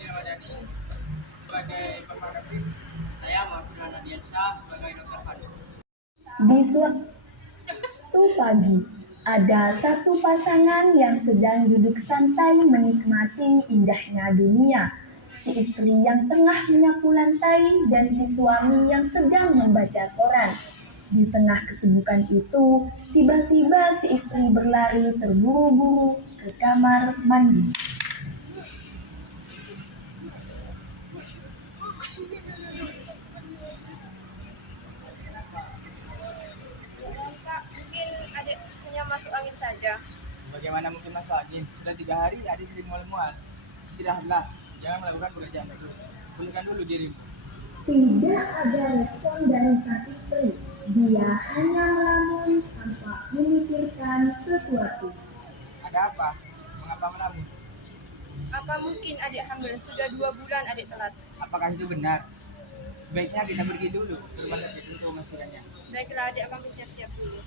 Hadi Ramadhani sebagai pemerhati, saya Mahfud Nadiansyah sebagai dokter Fano. Di suatu pagi, ada satu pasangan yang sedang duduk santai menikmati indahnya dunia. Si istri yang tengah menyapu lantai dan si suami yang sedang membaca koran. Di tengah kesibukan itu, tiba-tiba si istri berlari terburu-buru ke kamar mandi. Kak, mungkin adik punya masuk angin saja. Bagaimana mungkin masuk angin? Sudah 3 hari adik sering mual-mual. Istirahatlah, jangan melakukan pekerjaan itu. Pulihkan dulu dirimu. Tidak ada respon dari sang istri. Dia hanya melamun tanpa memikirkan sesuatu. Ada apa? Mengapa melamun? Apa mungkin adik hamil? Sudah 2 bulan adik telat. Apakah itu benar? Sebaiknya kita pergi dulu ke rumah sakit untuk memastikannya. Baiklah, adik akan bersiap-siap dulu.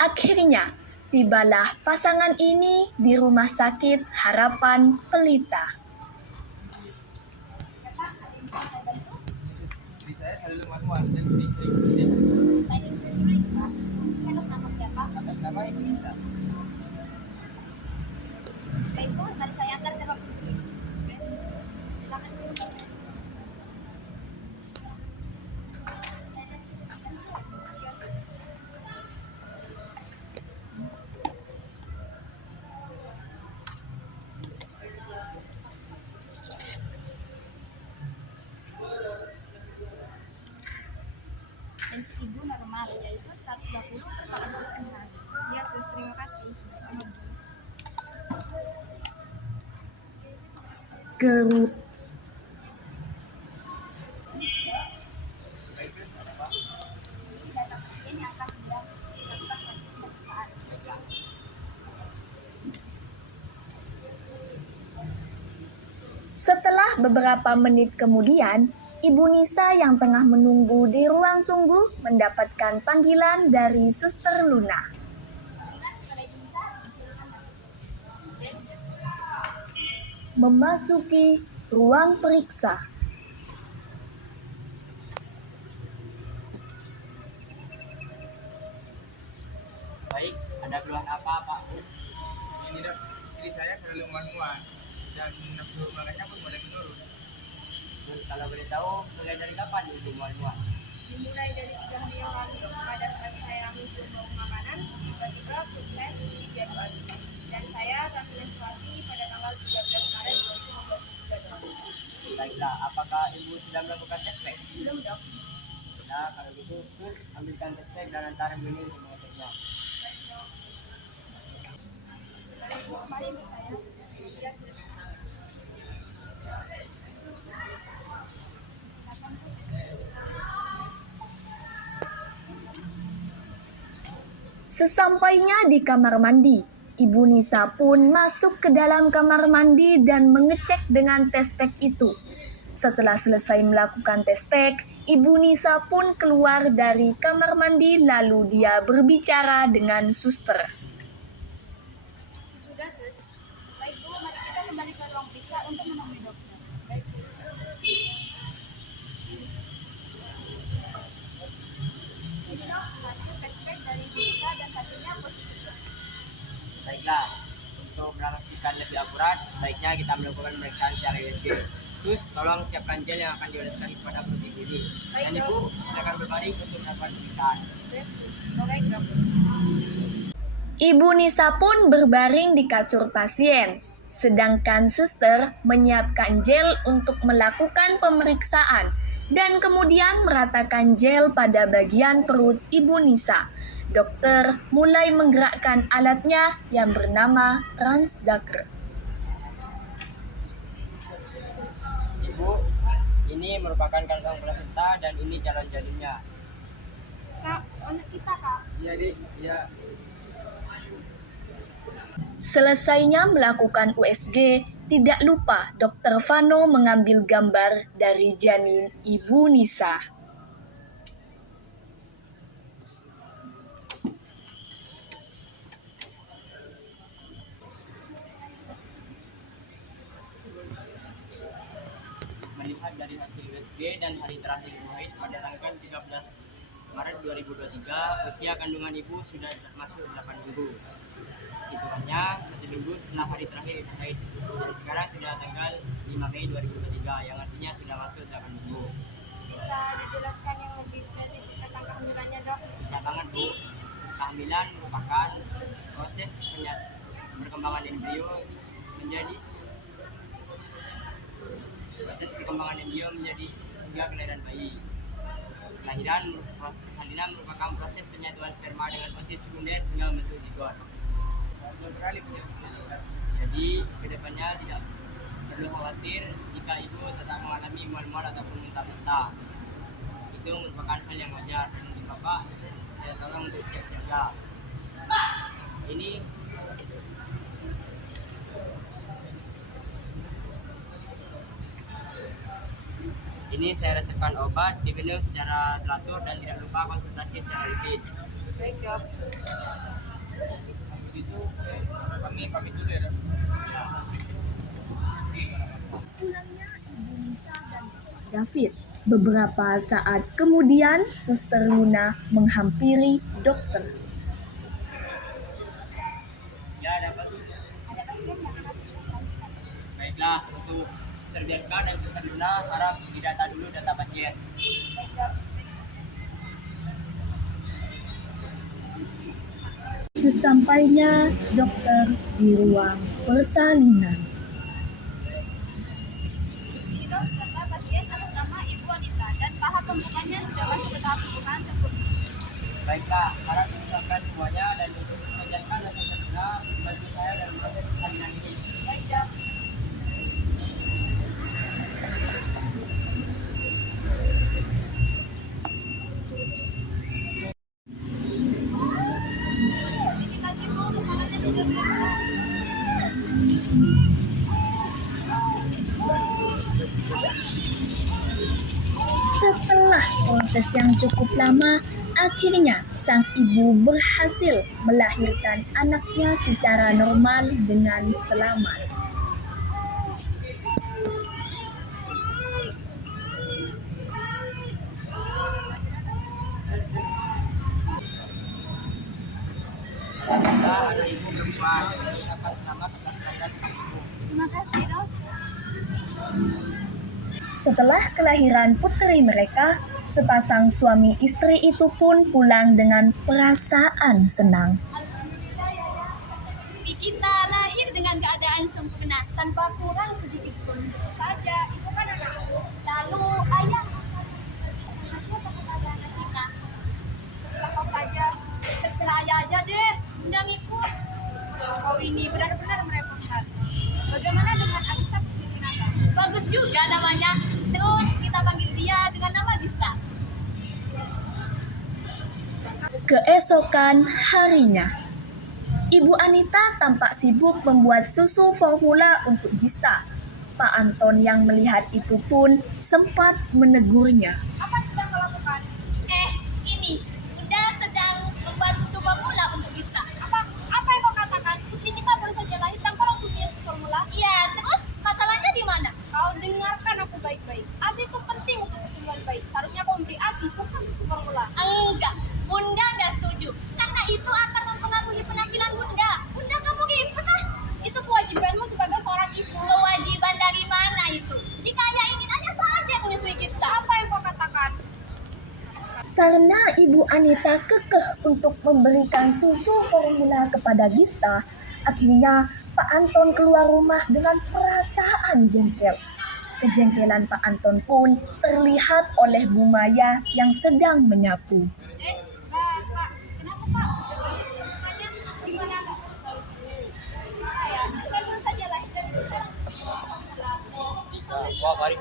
Akhirnya, tibalah pasangan ini di Rumah Sakit Harapan Pelita. Istri saya selalu mual-mual dan sering pusing. Atas nama siapa? Atas nama Ibu Nisa. Itu mari saya antar ke ruang tunggu. Silakan. Tensi ibu normal yaitu 120/80/6. Ya, sus, terima kasih. Keru Baik, terus ada apa? Ini data pasien yang akan dilakukan pemeriksaan. Setelah beberapa menit kemudian, Ibu Nisa yang tengah menunggu di ruang tunggu mendapatkan panggilan dari Suster Luna. Panggilan kepada ibu Nisa, silakan masuk. Memasuki ruang periksa. Baik, ada keluhan apa, Pak? Ini dok, istri saya selalu mual-mual dan nafsu makannya pun mulai menurun. Kalau boleh tahu, mulai dari kapan ibu mual-mual? Dimulai dari 3 hari yang lalu, pada saat saya mencoba makanan, tiba-tiba perut saya bunyi jadwal. Dan saya terakhir menstruasi pada tanggal 13 Maret 2023. Baiklah, apakah ibu sudah melakukan tes pack? Belum, dok. Nah, kalau gitu, terus ambilkan tes pack dan antar ibu ini untuk mengeceknya. Mari ibu saya. Ya, sus. Sesampainya di kamar mandi, Ibu Nisa pun masuk ke dalam kamar mandi dan mengecek dengan tes pack itu. Setelah selesai melakukan tes pack, Ibu Nisa pun keluar dari kamar mandi lalu dia berbicara dengan suster. Sudah, sus. Baik, Bu, mari kita kembali ke ruang periksa untuk menemui dokter. Baik, Bu. Ini dok, hasil tes pack dari Bu Nisa dan hasilnya positif. Baiklah, untuk memastikan lebih akurat, sebaiknya kita melakukan pemeriksaan secara USG. Sus, tolong siapkan gel yang akan dioleskan kepada perut ibu ini. Baik, Dan ibu, silakan berbaring untuk melakukan pemeriksaan. Baik, sus. Oh, baik, dok. Ibu Nisa pun berbaring di kasur pasien, sedangkan suster menyiapkan gel untuk melakukan pemeriksaan dan kemudian meratakan gel pada bagian perut Ibu Nisa. Dokter mulai menggerakkan alatnya yang bernama transducer. Ibu, ini merupakan kantong plasenta dan ini calon janinnya. Kak, anak kita, Kak. Iya, Dik. Iya. Selesainya melakukan USG, tidak lupa Dr. Fano mengambil gambar dari janin Ibu Nisa. Melihat dari hasil USG dan hari terakhir Ibu haid pada tanggal 13 Maret 2023, usia kandungan Ibu sudah masuk 8 minggu. Hitungannya 1 minggu setelah hari terakhir Ibu haid. Dan sekarang sudah tanggal 5 Mei 2023, yang artinya sudah masuk 8 minggu. Bisa dijelaskan yang lebih spesifik tentang kehamilannya, Dok? Bisa banget, Bu. Kehamilan merupakan proses perkembangan embrio menjadi hingga kelahiran bayi. Persalinan merupakan proses penyatuan sperma dengan osit sekunder hingga membentuk zigot. Jadi kedepannya tidak perlu khawatir jika ibu tetap mengalami mual-mual ataupun muntah-muntah. Itu merupakan hal yang wajar. Dan Bapak saya tolong untuk siap-siaga. Ini saya resepkan obat, diminum secara teratur dan tidak lupa konsultasi secara rutin. Baik, Dok. Begitu, kami pamit dulu ya, Dok. Pulangnya Ibu Lisa dan David. Beberapa saat kemudian, Suster Luna menghampiri dokter. Ya, ada apa, Sus? Ada pasien yang akan dilakukan. Baiklah, untuk terbiarkan dan Suster Luna harap didata dulu data pasien. Baik, Dok. Sesampainya dokter di ruang persalinan. Ini, Dok, data pasien atas nama Ibu Anita dan tahap pembukaannya sudah masuk ke tahap pembukaan sempurna. Baiklah, harap diusahakan semuanya dan untuk menjalankan dan Suster Luna bantu saya dalam proses persalinan ini. Baik, Dok. Ini tadi, Bu, makanannya sudah siap. Setelah proses yang cukup lama, akhirnya sang ibu berhasil melahirkan anaknya secara normal dengan selamat. Kita ada ibu perempuan, saya ucapkan selamat atas kelahiran ibu. Terima kasih, Dok. Setelah kelahiran putri mereka, sepasang suami istri itu pun pulang dengan perasaan senang. Alhamdulillah ya, kita lahir dengan keadaan sempurna tanpa kurang sedikit pun. Saja, itu kan anakku. Lalu ayah aku kepada anak kita. Terserah kau saja. Terserah ayah aja deh, undang ikut. Kau ini benar-benar merepotkan. Bagaimana dengan Agista Putri Winata? Bagus juga namanya. Terus kita panggil dia dengan nama Dista. Keesokan harinya, Ibu Anita tampak sibuk membuat susu formula untuk Gista. Pak Anton yang melihat itu pun sempat menegurnya. Apa yang sedang kau lakukan? Ini udah sedang membuat susu formula untuk Dista. Apa yang kau katakan? Putri kita baru saja lahir tanpa langsung punya formula. Iya, terus masalahnya di mana? Kau dengarkan aku baik-baik. ASI itu penting untuk pertumbuhan bayi. Seharusnya kau memberi ASI, bukan susu formula. Enggak, Bunda nggak setuju. Karena itu akan mempengaruhi penampilan Bunda. Bunda nggak mau ikut ah. Itu kewajibanmu sebagai seorang ibu. Kewajiban dari mana itu? Jika ayah ingin, ayah saja menyusui Gista. Apa yang kau katakan? Karena Ibu Anita kekeh untuk memberikan susu formula kepada Gista, akhirnya Pak Anton keluar rumah dengan perasaan jengkel. Kejengkelan Pak Anton pun terlihat oleh Bu Maya yang sedang menyapu. Pak, kenapa Pak? Mukanya Gimana enggak? Saya baru saja lahir dan sekarang Wah, Faris.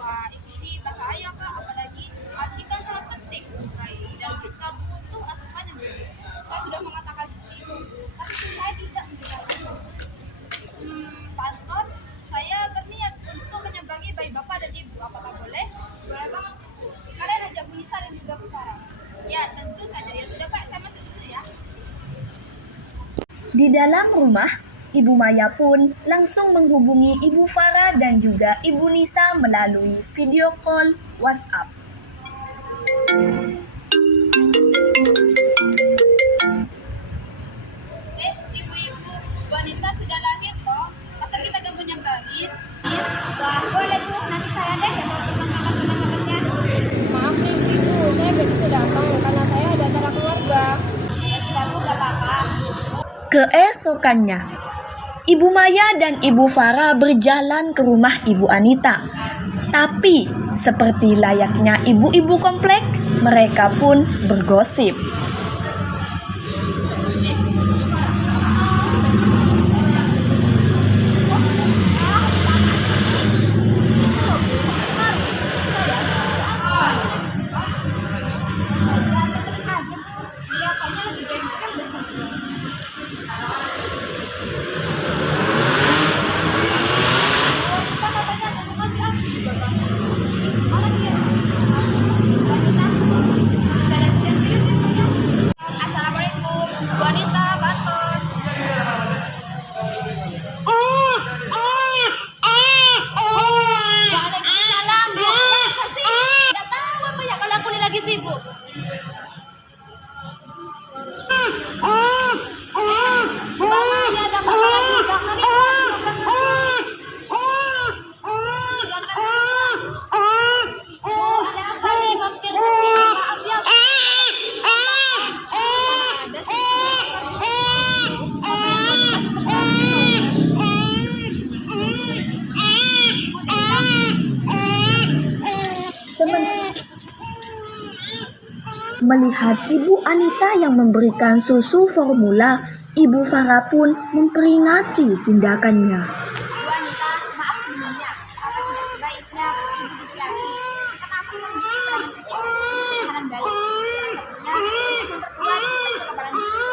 Wah, itu sih bahaya Pak. Apalagi ASI kan sangat penting untuk bayi dan kita butuh asupan yang berlebihan. saya sudah mengatakan itu, tapi saya tidak mendengarkan. Pak Anton, saya berniat untuk menyambangi bayi Bapak dan Ibu. Apakah boleh? Boleh banget. Kalian ajak Bu Lisa dan juga Bu Farah. Ya, tentu saja. Ya sudah Pak, saya masuk dulu ya. Di dalam rumah, Ibu Maya pun langsung menghubungi Ibu Farah dan juga Ibu Nisa melalui video call WhatsApp. Ibu-ibu, wanita sudah lahir kok. Masa kita gak menyambangin? Boleh tuh, nanti saya deh yang bawa teman-temannya. Maaf nih ibu, saya gak bisa datang karena saya ada acara keluarga. Ya sudah bu, gak apa-apa. Keesokannya, Ibu Maya dan Ibu Farah berjalan ke rumah Ibu Anita. Tapi, seperti layaknya ibu-ibu komplek, mereka pun bergosip. Assalamualaikum, wanita Baton. Waalaikumsalam, Bu. Siapa sih? Nggak tahu apa ya kalau aku ini lagi sibuk. Mamanya ada masalah juga. Mari kita silakan masuk. Bu, ada apa nih? Mampir ke sini. Maaf ya. Melihat Ibu Anita yang memberikan susu formula, Ibu Farah pun memperingati tindakannya. Wanita, maaf sebelumnya. Apa tidak sebaiknya ibu dikiasi? Kan aku memiliki peranan kecil. Saran baik. Selanjutnya, untuk memperkuat kekebalan tubuh.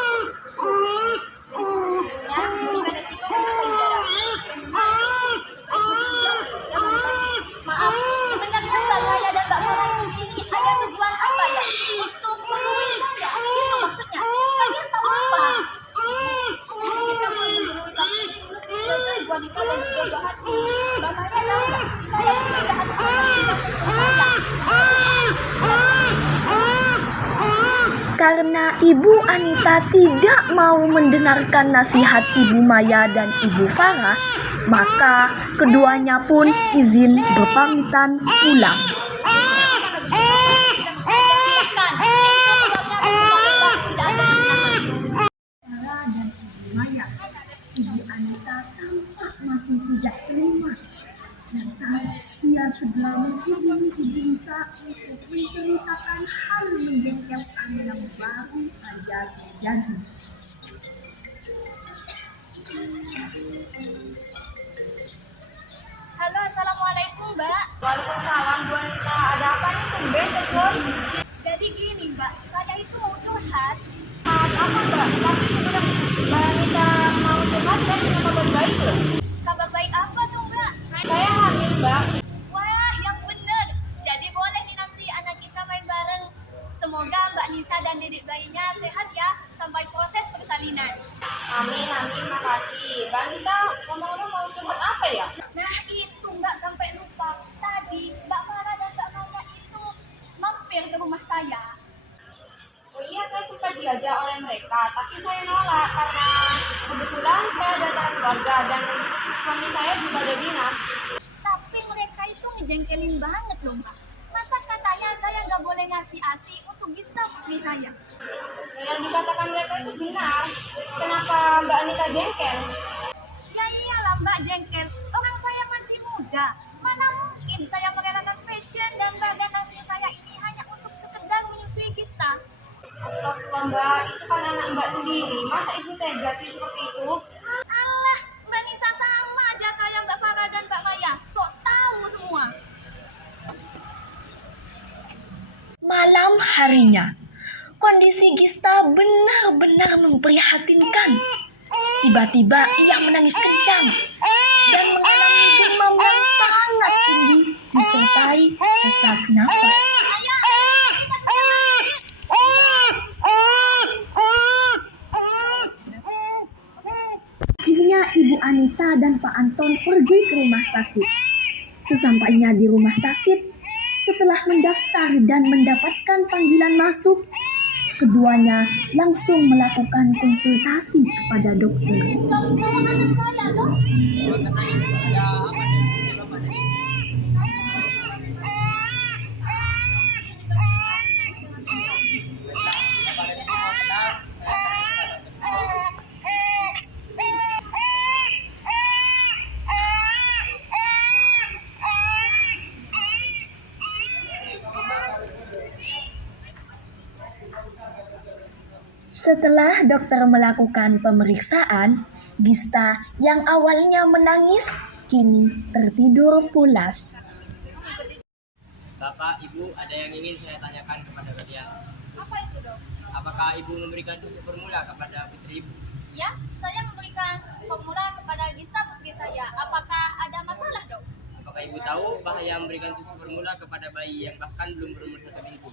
Berikutnya, juga resiko untuk payudara. Maaf, sebenarnya Mbak Maya dan Mbak Farah di sini ada tujuan apa ya? Untuk menemui saya. Itu maksudnya. Kalian tahu apa? Mungkin kamu menjadi tapi wanita dan juga jahat. Mbak Maya tahu nggak? Saya punya jahat saya. Karena Ibu Anita tidak mau mendengarkan nasihat Ibu Maya dan Ibu Farah, maka keduanya pun izin berpamitan pulang. Farah dan Ibu Maya, Ibu Anita tampak masih tidak terima. Lantas ia segera menghubungi Ibu Nisa untuk menceritakan hal menjengkelkan yang baru saja terjadi. Halo, assalamualaikum Mbak. Waalaikumsalam Bu Anita, ada apa nih tumben telepon? Jadi gini Mbak, saya itu mau curhat. Apa Mbak? Tapi sebelum Mbak Anita mau curhat, saya punya kabar baik loh. Kabar baik apa tuh Mbak? Saya hamil Mbak. Wah, yang bener. Jadi boleh nih nanti anak kita main bareng. Semoga Mbak Nisa dan dedek bayinya sehat ya sampai proses persalinan. Amin, makasih. Mbak Anita, ngomong-ngomong mau curhat apa ya? Nah itu Mbak sampai lupa. Tadi Mbak Farah dan Mbak Maya itu mampir ke rumah saya. Oh iya, saya sempat diajak oleh mereka, tapi saya nolak karena kebetulan saya ada acara keluarga dan suami saya juga ada dinas. Tapi mereka itu ngejengkelin banget loh Mbak. Masa katanya saya nggak boleh ngasih ASI untuk Gista putri saya. Yang dikatakan mereka itu benar. Kenapa Mbak Anita jengkel? Ya iyalah Mbak jengkel. Orang saya masih muda. Mana mungkin saya merelakan fashion dan badan hasil saya ini hanya untuk sekedar menyusui Gista. Astagfirullah Mbak, itu kan anak Mbak sendiri. Masa ibu tega sih seperti itu? Alah, Mbak Nisa sama aja kayak Mbak Farah dan Mbak Maya. Sok tahu semua. Malam harinya, kondisi Gista benar-benar memprihatinkan. Tiba-tiba ia menangis kencang dan mengalami demam yang sangat tinggi disertai sesak nafas. Akhirnya Anita dan Pak Anton pergi ke rumah sakit. Sesampainya di rumah sakit, setelah mendaftar dan mendapatkan panggilan masuk, keduanya langsung melakukan konsultasi kepada dokter. Tolong anak saya, dok. Kalau kata ibu ada apa nih? Bapak tadi? Baiklah, Bapak dan Ibu mau tenang, saya akan periksa dokter. Setelah dokter melakukan pemeriksaan, Gista yang awalnya menangis kini tertidur pulas. Bapak, Ibu, ada yang ingin saya tanyakan kepada kalian. Apa itu, Dok? Apakah Ibu memberikan susu formula kepada putri Ibu? Ya, saya memberikan susu formula kepada Gista putri saya. Apakah ada masalah, dok? Apakah Ibu tahu bahaya memberikan susu formula kepada bayi yang bahkan belum berumur 1 minggu?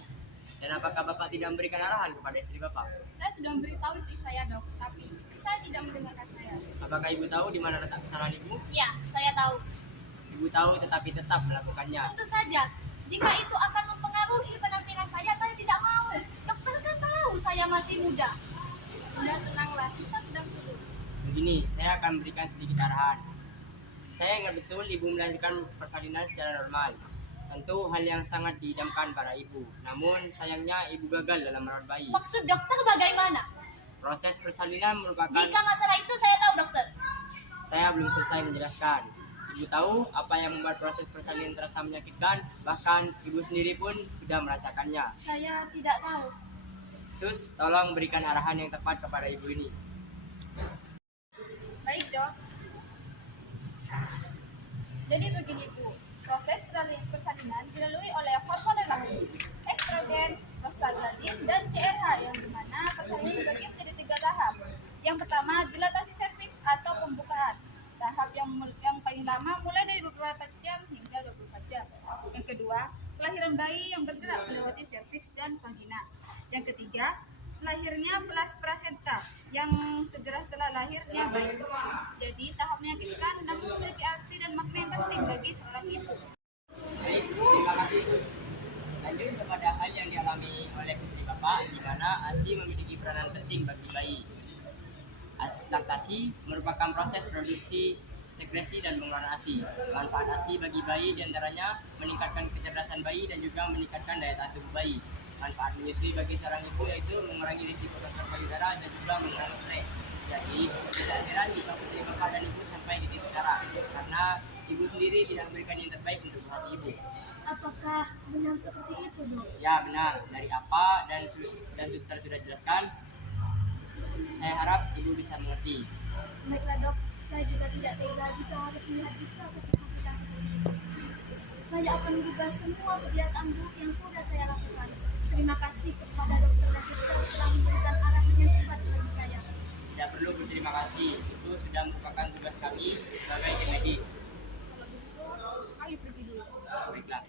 Dan apakah Bapak tidak memberikan arahan kepada istri Bapak? Saya sudah memberitahu istri saya, Dok, tapi istri saya tidak mendengarkan saya. Apakah Ibu tahu di mana letak kesalahan Ibu? Ya, saya tahu. Ibu tahu tetapi tetap melakukannya. Tentu saja, jika itu akan mempengaruhi penampilan saya tidak mau. Dokter kan tahu saya masih muda. Udah, tenanglah, kita sedang turun. Begini, saya akan berikan sedikit arahan. Saya ingat betul Ibu melahirkan persalinan secara normal. Tentu hal yang sangat diidamkan para ibu. Namun sayangnya Ibu gagal dalam merawat bayi. Maksud dokter bagaimana? Proses persalinan merupakan... Jika masalah itu saya tahu, dokter. Saya belum selesai menjelaskan. Ibu tahu apa yang membuat proses persalinan terasa menyakitkan? Bahkan Ibu sendiri pun sudah merasakannya. Saya tidak tahu. Sus, tolong berikan arahan yang tepat kepada Ibu ini. Baik, Dok. Jadi begini, Bu. Proses persalinan dilalui oleh hormon relaksi, estrogen, prostaglandin, dan CRH yang dimana persalinan dibagi menjadi 3 tahap. Yang pertama, dilatasi serviks atau pembukaan. Tahap yang paling lama mulai dari beberapa jam hingga 24 jam. Yang kedua, kelahiran bayi yang bergerak melewati serviks dan vagina. Yang ketiga, lahirnya plasenta yang segera setelah lahirnya bayi. Jadi tahap menyakitkan namun memiliki arti dan makna yang penting bagi seorang ibu. Baik, terima kasih Sus. Lanjut kepada hal yang dialami oleh putri Bapak, di mana ASI memiliki peranan penting bagi bayi. Laktasi merupakan proses produksi, sekresi, dan pengeluaran ASI. Manfaat ASI bagi bayi diantaranya meningkatkan kecerdasan bayi dan juga meningkatkan daya tahan tubuh bayi. Manfaat menyusui bagi seorang ibu yaitu mengurangi risiko kanker payudara dan juga mengurangi stres. Jadi, tidak heran jika putri Bapak dan Ibu sampai di titik darah, karena Ibu sendiri tidak memberikan yang terbaik untuk hati Ibu. Apakah benar seperti itu, dok? Ya benar, dari apa dan suster sudah jelaskan, saya harap Ibu bisa mengerti. Baiklah, dok. Saya juga tidak tega jika harus melihat Gista sakit-sakitan seperti itu. Saya akan mengubah semua kebiasaan buruk yang sudah saya lakukan. Terima kasih kepada dokter dan suster telah memberikan arahan yang tepat bagi saya. Tidak perlu berterima kasih, itu sudah merupakan tugas kami sebagai tim medis. Kalau begitu, kami pergi dulu. Baiklah.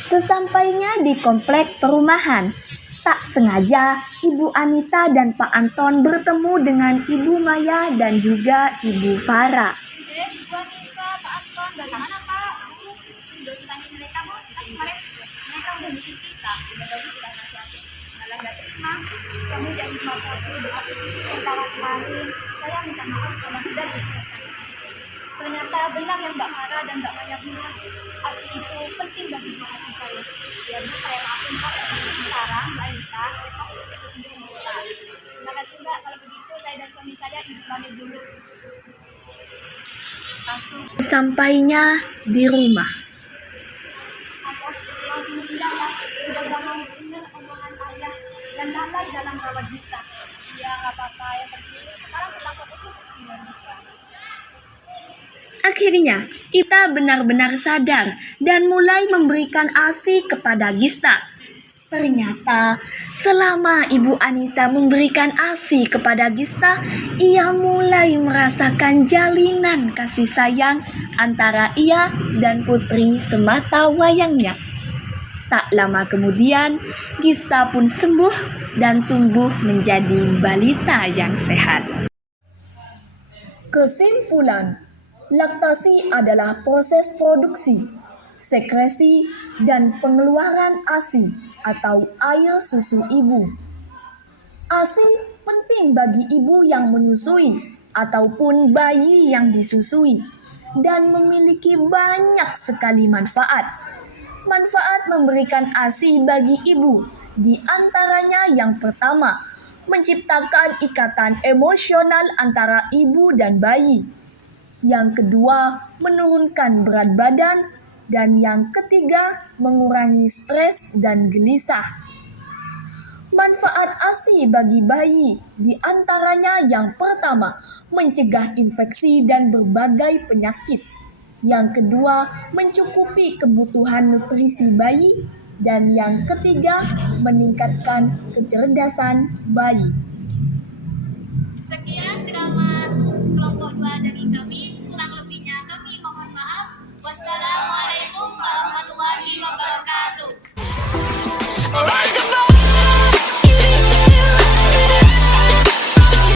Sesampainya di komplek perumahan, tak sengaja Ibu Anita dan Pak Anton bertemu dengan Ibu Maya dan juga Ibu Farah. Bu Anita, Pak Anton, dari mana Pak? Sudah tanya mereka, Bu. Kan kemarin mereka udah nyusul kita, udah bagus sudah nasihatin. Malah gak terima. Kamu jadi masalah dengan antara kemarin. Saya minta maaf karena sudah disediakan. Ternyata benar yang Mbak Farah dan Mbak Maya bilang. ASI itu penting bagi hati saya. Jadi saya maafin Pak. Sekarang Mbak Anita, aku seperti sendiri bisa. Terima kasih Mbak. Kalau begitu saya dan suami saya izin pamit dulu. Sampainya di rumah, Langsung tidak ya, udah gak mau dengar omongan ayah dan lalai dalam rawat Gista. Ya gak apa-apa, yang penting sekarang kita fokus dengan Gista. akhirnya kita benar-benar sadar dan mulai memberikan ASI kepada Gista. Ternyata selama Ibu Anita memberikan ASI kepada Gista, ia mulai merasakan jalinan kasih sayang antara ia dan putri semata wayangnya. Tak lama kemudian, Gista pun sembuh dan tumbuh menjadi balita yang sehat. Kesimpulan, laktasi adalah proses produksi, sekresi, dan pengeluaran ASI atau air susu ibu. ASI penting bagi ibu yang menyusui ataupun bayi yang disusui dan memiliki banyak sekali manfaat. Manfaat memberikan ASI bagi ibu di antaranya yang pertama, menciptakan ikatan emosional antara ibu dan bayi. Yang kedua, menurunkan berat badan. Dan yang ketiga, mengurangi stres dan gelisah. Manfaat ASI bagi bayi di antaranya yang pertama, mencegah infeksi dan berbagai penyakit. Yang kedua, mencukupi kebutuhan nutrisi bayi. Dan yang ketiga, meningkatkan kecerdasan bayi. Sekian drama kelompok 2 dari kami. Kurang lebihnya kami mohon maaf. Wassalamualaikum.